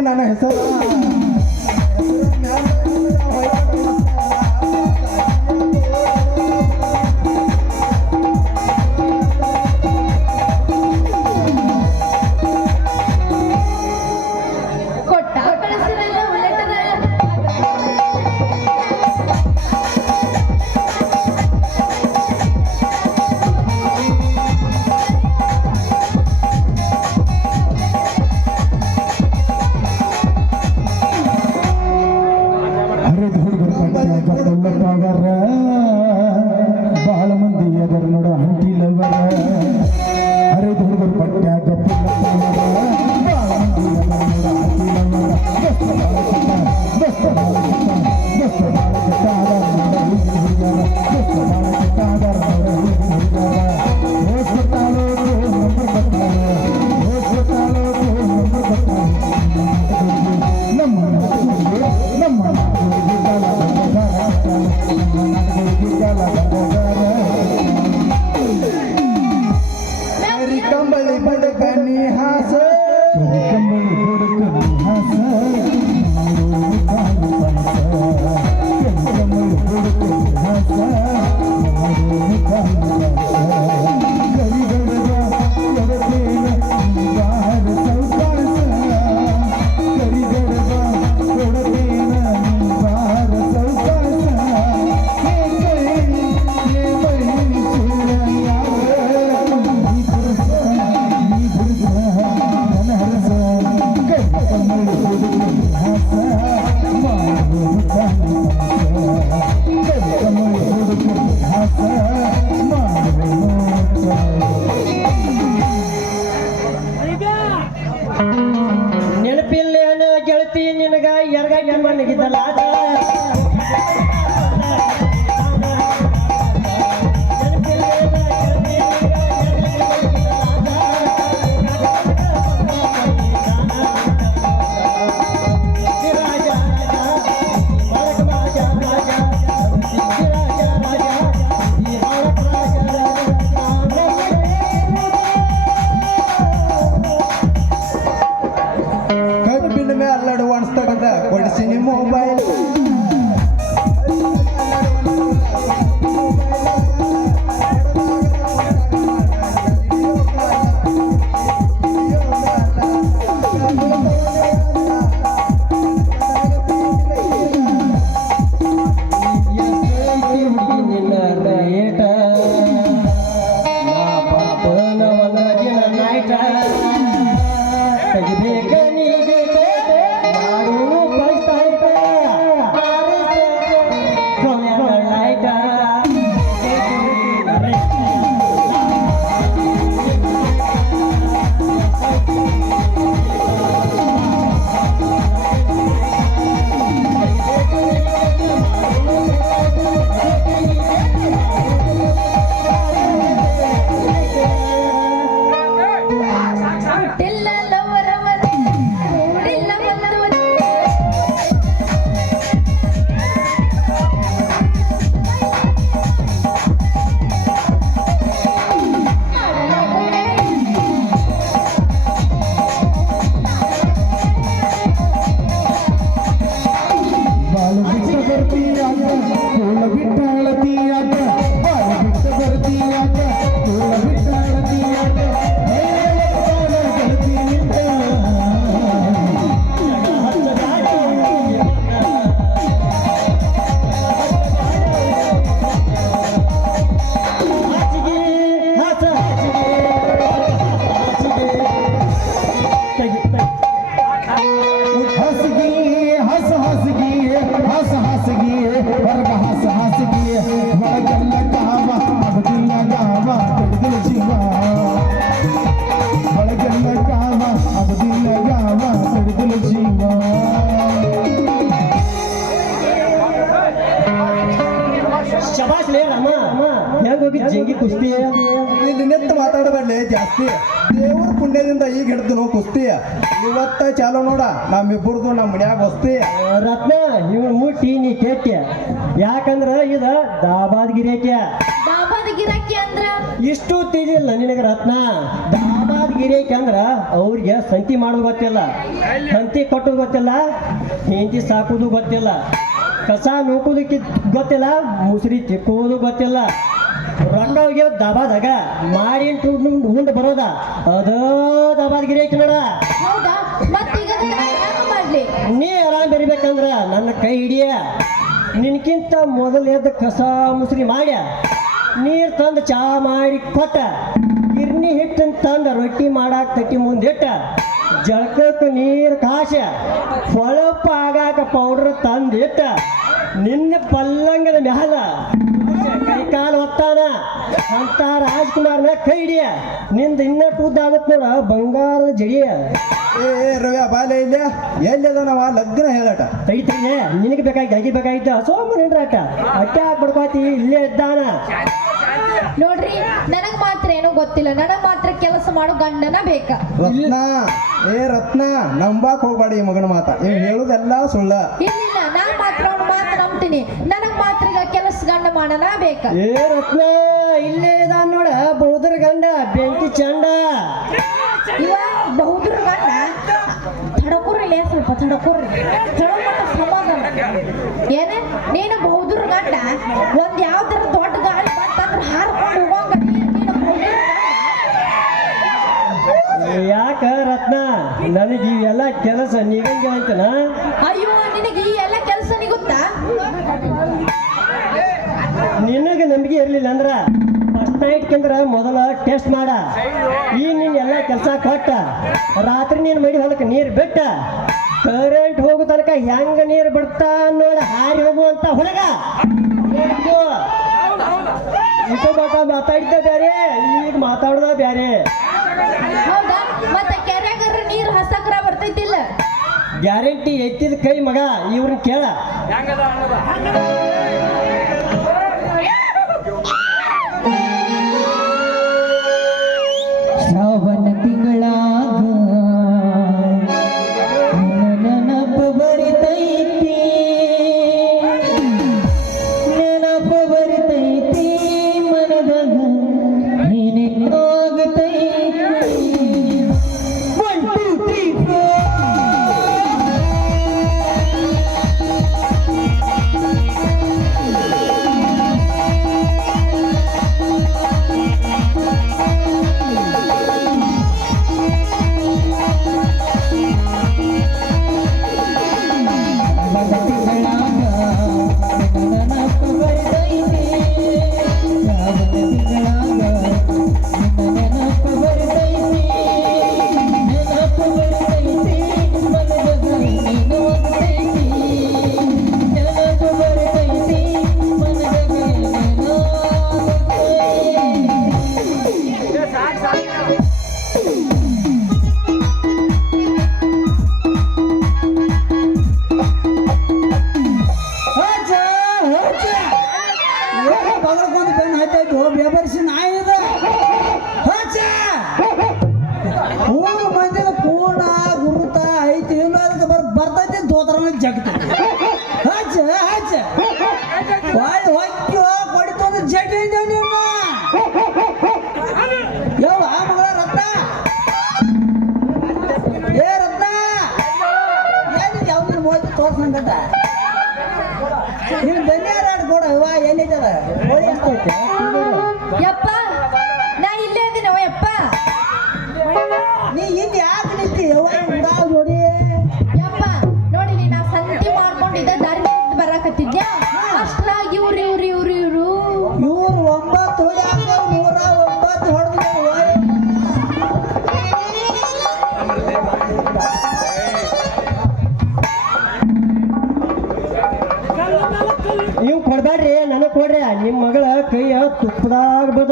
ನನ್ನ ಹೆಸರು バラバラしてあげる。ಹುಟ್ಟಿಲ್ಲ ಲವರವರ ಪುಣ್ಯದಿಂದ ನೋವು ಕುಸ್ತಿ. ಇವತ್ತ ಚಾಲೋ ನೋಡ ನಮ್ಮಿಬ್ಬರದು ನಮ್ಮ ಮನ್ಯಾಗ ಹೊಸ್ತಿ ರತ್ನ ಇವ್ ಮುಟ್ಟಿ ನೀ ಕೇಕ್ಯ ಯಾಕಂದ್ರ ಇದ ದಾಬಾದ್ ಗಿರೇಕ್ಯ ದಾಬಾದ್ ಗಿರಾಕಿ ಅಂದ್ರ? ಇಷ್ಟು ತಿಳಿಯಲ್ಲ ನಿನಗ ರತ್ನ. ದಾಬಾದ್ ಗಿರೇಕಿ ಅಂದ್ರ ಅವ್ರಿಗೆ ಸಂತಿ ಮಾಡೋದು ಗೊತ್ತಿಲ್ಲ. ಸಂತಿ ಕೊಟ್ಟದು ಗೊತ್ತಿಲ್ಲ ಹೆಂಡತಿ ಸಾಕೋದು ಗೊತ್ತಿಲ್ಲ. ಕಸ ನೂಕೋದಕ್ಕೆ ಗೊತ್ತಿಲ್ಲ ಮುಸುರಿ ತಿಕ್ಕೋದು ಗೊತ್ತಿಲ್ಲ. ರೊಕ್ಕ ದಬಾದಾಗ ದಬಾದಾಗ ಮಾಡಿ ಉಂಡು ಬರೋದ. ಅದ ದಬಾದ್ ಗಿರೇಕಿ ನೋಡ. ಹೌದಾ? ಮತ್ತೀಗ ಹೆಂಗ ಮಾಡ್ಲಿ. ನೀ ಆರಾಮ್ ಬರಿಬೇಕಂದ್ರ ನನ್ನ ಕೈ ಹಿಡಿಯ. ನಿನ್ಕಿಂತ ಮೊದಲು ಎದ್ದ ಕಸ ಮುಸ್ರಿ ಮಾಡ್ಯ. ನೀರ್ ತಂದು ಚಾ ಮಾಡಿ ಕೊಟ್ಟ. ಗಿರ್ನಿ ಹಿಟ್ಟನ್ ತಂದ ರೊಟ್ಟಿ ಮಾಡಾಕ ತಟ್ಟಿ ಮುಂದಿಟ್ಟ ಜಳಕಕ್ಕೆ ನೀರ್ ಕಾಶ. ಹೊಳಪ ಆಗಾಕ ಪೌಡರ್ ತಂದಿಟ್ಟ ನಿನ್ನ ಪಲ್ಲಂಗದ ಮ್ಯಾಲ ಅಂತ ರಾಜ್ಕುಮಾರ್ನ ಕೈ ಹಿಡಿಯ. ನಿಂದ ಇನ್ನಟ್ಟು ಉದ್ದ ಆಗತ್ ನೋಡ ಬಂಗಾರದ ಜಡಿಯ. ಏ ರವ್ಯಾ ಬಾಲೆ ಇಲ್ಲ? ಎಲ್ಲಿದ ನಾವ ಲಗ್ನ ಹೇಳಟ? ತೈ ತೈಲೆ ನಿನಗೆ ಬೇಕಾಗಿ ಅಗಿ ಬೇಕಾಗಿತ್ತು ಸೋಮ ನಿಂದ್ರಾಟ ಅಟ್ಟೆ ಹಾಕ್ಬಿಡ್ಕೋತಿ ಇಲ್ಲೇ ಇದ್ದಾನ. ನೋಡ್ರಿ ನನಗ್ ಮಾತ್ರ ಏನೋ ಗೊತ್ತಿಲ್ಲ. ನನಗ್ ಮಾತ್ರ ಕೆಲಸ ಮಾಡೋ ಗಂಡನ ಬೇಕ? ರತ್ನ ಏ ರತ್ನ ನಂಬಾಕ್ ಹೋಗ್ಬೇಡಿ ಈ ಮಗನ ಮಾತ. ಇವ್ ಹೇಳುದೆಲ್ಲ ಸುಳ್ಳ. ಇಲ್ಲ ನಾನ್ ಮಾತ್ರ ಅವ್ನ ಮಾತ್ರ ನಂಬ್ತೀನಿ. ನನಗ್ ಮಾತ್ರ ಈಗ ಕೆಲಸ ಗಂಡ ಮಾಡನ ಬೇಕ? ಏ ರತ್ನ ಇಲ್ಲೇ ಇದಾನ ನೋಡ. ಬೌದ್ರ ಗಂಡ ಬೆಂಕಿ ಚಂಡ. ಇವ ಬಹುದ್ರ ಗಂಡ? ತಡಕುರ್ರಿ ಸ್ವಲ್ಪ ತಡಕುರ್ರಿ ತಡಮಟ್ಟ ಸಮಾಧಾನ. ಏನ? ನೀನು ಬಹುದ್ರ ಗಂಡ ಒಂದ್ ಯಾವ್ದಾರ ದೊಡ್ಡ ಗಾಳಿ ಬಂತಂದ್ರ ಹಾರ್ಕೊಂಡು ಯಾಕ ರತ್ನ? ನನಗೆ ಇವೆಲ್ಲ ಕೆಲಸ ನೀವೇ ಅಂತನ ಅಯ್ಯೋ ನಿನಗೆ ಈ ಎಲ್ಲ ಕೆಲಸ ನಿಗುತ್ತಾ? ನಿನಗೆ ನಂಬಿಕೆ ಇರ್ಲಿಲ್ಲ ಅಂದ್ರ ಫಸ್ಟ್ ನೈಟ್ ಕಂದ್ರ ಮೊದಲ ಟೆಸ್ಟ್ ಮಾಡ. ಈ ನಿನ್ ಎಲ್ಲ ಕೆಲಸ ಕೊಟ್ಟ. ರಾತ್ರಿ ನೀನ್ ಮಡಿ ಹೊಲಕ್ಕೆ ನೀರ್ ಬಿಟ್ಟ. ಕರೆಂಟ್ ಹೋಗೋ ತನಕ ಹೆಂಗ ನೀರ್ ಬಿಡ್ತಾ ನೋಡ ಹಾರಿ ಹೋಗುವಂತ ಹುಡುಗ. ಇಟ್ಟು ಮಾತಾಡ್ತಾ ಬ್ಯಾರೆ ಈಗ ಮಾತಾಡ್ದ ಬ್ಯಾರೆ. ಮತ್ತೆ ಕೆರೆಗರ ನೀರ್ ಹಸಕ್ರ ಬರ್ತೈತಿಲ್ಲ ಗ್ಯಾರಂಟಿ ಎತ್ತಿದ ಕೈ ಮಗ ಇವ್ರನ್ನ ಕೇಳ.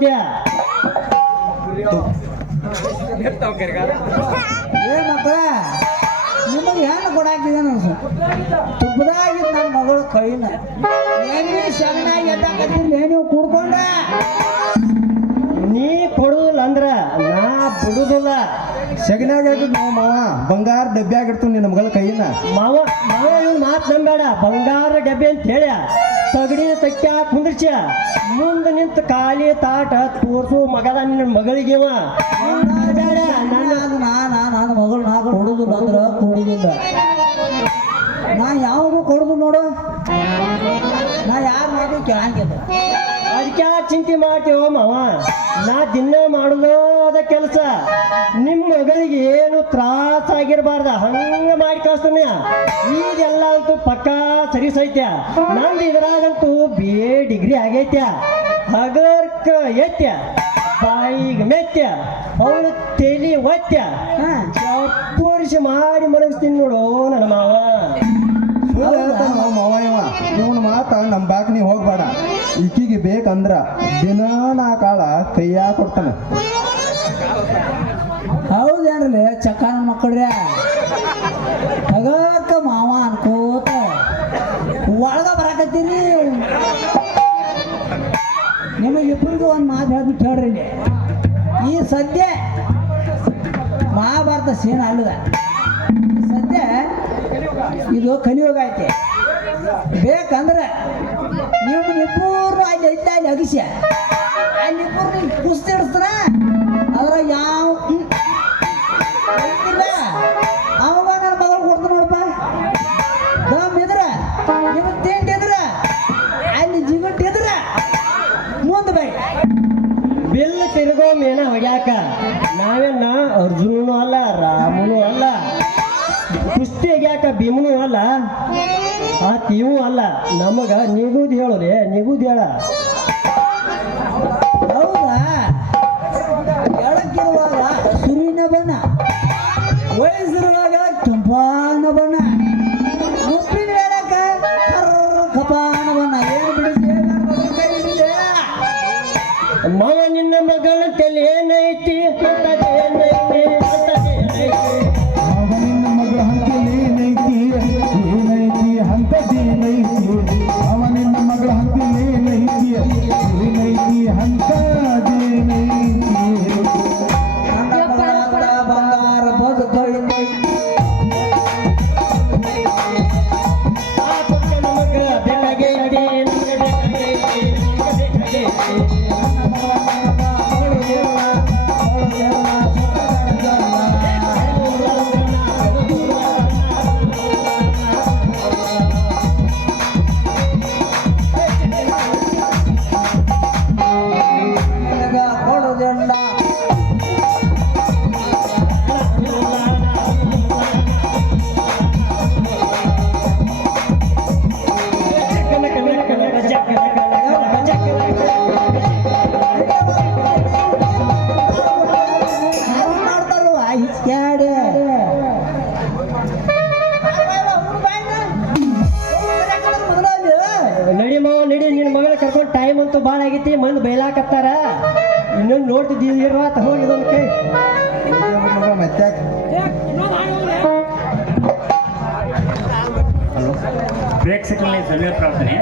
ಬರ್ತೈತಿ ಏ ಮಕ್ಕಳ ನಿಮಗೆ ಹೆಣ್ಣು ಕೊಡಾಕಿದೆ ತುಪ್ಪದಾಗಿದ್ದ ನನ್ನ ಮಗಳು ಕೈನ. ಎಣ್ಣೆ ಶರಣಾಗಿ ಎದ್ದಾಕತ್ತಿಲ್ಲ ನೀವು ಕುಡ್ಕೊಂಡ? ನೀ ಕೊಡುದಿಲ್ಲ ಅಂದ್ರ ನಾ ಬಿಡುದಿಲ್ಲ. ಸೆಗನ್ಯಾಗ ಹಾಕಿದ್ ನಾವು ಮಾವ ಬಂಗಾರ ಡಬ್ಬಿ ಆಗಿರ್ತು ನಿನ್ನ ಮಗಳ ಕೈನ. ಮಾವ ಮಾವ ಇವ್ನ ಮಾತು ನಂಬೇಡ ಬಂಗಾರ ಡಬ್ಬಿ ಅಂತ ಹೇಳ ತಗಡಿನ ತಕ್ಕ ಕುಂದ್ರಚ. ಮುಂದೆ ನಿಂತ ಕಾಲಿ ತಾಟ ತೋರ್ಸು ಮಗದ ನಿನ್ನ ಮಗಳಿಗೆ ಇವ. ಬೇಡ, ನನ್ನ ನಾನು ನಾ ನಾ ನನ್ನ ಮಗಳು ನಾ ಕೊಡುದು ಬಂದ್ರ ಕೊಡುದಿಲ್ಲ. ನಾ ಯಾವಾಗ ಕೊಡುದು ನೋಡು. ನಾ ಯಾರು ಮಾಡಿ ಕೇಳಂಗಿಲ್ಲ. ಅದಕ್ಕೆ ಚಿಂತೆ ಮಾಡ್ತೀವ ಮಾವ? ನಾ ದಿನ ಮಾಡುದ ಕೆಲಸ. ನಿಮ್ಮ ಮಗಳಿಗೆ ಏನು ತ್ರಾಸ ಆಗಿರಬಾರ್ದ? ಹಂಗ ಮಾಡಿ ಕಳಿಸ್ತಾನೆ. ಈಗೆಲ್ಲ ಅಂತೂ ಪಕ್ಕಾ ಸರಿ ಸೈತ್ಯ. ನಂದು ಇದ್ರಾಗಂತೂ ಬಿ ಎ ಡಿಗ್ರಿ ಆಗೈತ್ಯ. ಹಗರ್ಕ ಎತ್ಯ. ಬಾಯಿಗೆ ಮೆತ್ಯ. ಅವಳು ತೆಲಿ ಒತ್ಯ. ಹಾ. ಪುರುಷ ಮಾಡಿ ಮಲಗಿಸ್ತೀನಿ ನೋಡು ನನ್ನ ಮಾವ. ಮಾವ ಇವ. ಇವನ್ ಮಾತ ಬ್ಯಾಕ್ ನೀವು ಹೋಗ್ಬೇಡ. ಈಕಿಗೆ ಬೇಕಂದ್ರ ದಿನ ನಾ ಕಾಳ ಕೈಯಾ ಕೊಡ್ತಾನೆ. ಹೌದೇನ್ರಿ ಚಕ್ಕಾನ ಮಕ್ಕಳ್ರೆ? ತಗಕ್ಕ ಮಾವ ಅನ್ಕೋತ ಒಳಗ ಬರಾಕತ್ತೀರಿ ನಿಮಗಿಬ್ಬರಿಗೂ ಒಂದು ಮಾತು ಹೇಳ್ಬಿಟ್ಟು ಹೇಳ್ರಿ ಈ ಸದ್ಯ ಮಹಾಭಾರತ ಸೀನ್ ಅಲ್ಲದ. ಸದ್ಯ ಇದು ಕಲಿಯೋಗ ಐತೆ. ಬೇಕಂದ್ರೆ ನೀವು ಇಬ್ಬರು ಅಲ್ಲಿ ಇಲ್ಲ ಅಲ್ಲಿ ಅಗಿಸ್ಯ ಅಲ್ಲಿ ನೀವು ಕುಸ್ತಿ ಇಡ್ತಾರ ಅದ್ರ ಯಾವ ಅವಾಗ ನನ್ನ ಮಗಳು ಕೊಡ್ತಾನ ನೋಡಪ್ಪ. ಇದ್ರ. ನಿಮ್ ತಿಂಡಿ ಇದ್ರ. ಅಲ್ಲಿ ಜಿಗಟ್ ಇದ್ರ. ಮುಂದೆ ಬೈ. ಬಿಲ್ ತಿರುಗೋ ಮೇನ ಹೊಡ್ಯಾಕ ನಾವೇನ ಅರ್ಜುನನು ಅಲ್ಲ, ರಾಮನು ಅಲ್ಲ, ಕುಸ್ತಿ ಯಾಕ ಭೀಮನು ಅಲ್ಲ ಆ ತೀವು ಅಲ್ಲ. ನಮಗ ನಿಗುದ್ 点了。ಇನ್ನೊಂದು ನೋಡ್ತಿದ್ದೀರ ಹೋಗಿ ಇದೊಂದು ಮತ್ತೆ ಸೆಕೆಂಡ್ ಸಮಯ ಪ್ರಾರ್ಥನೆ.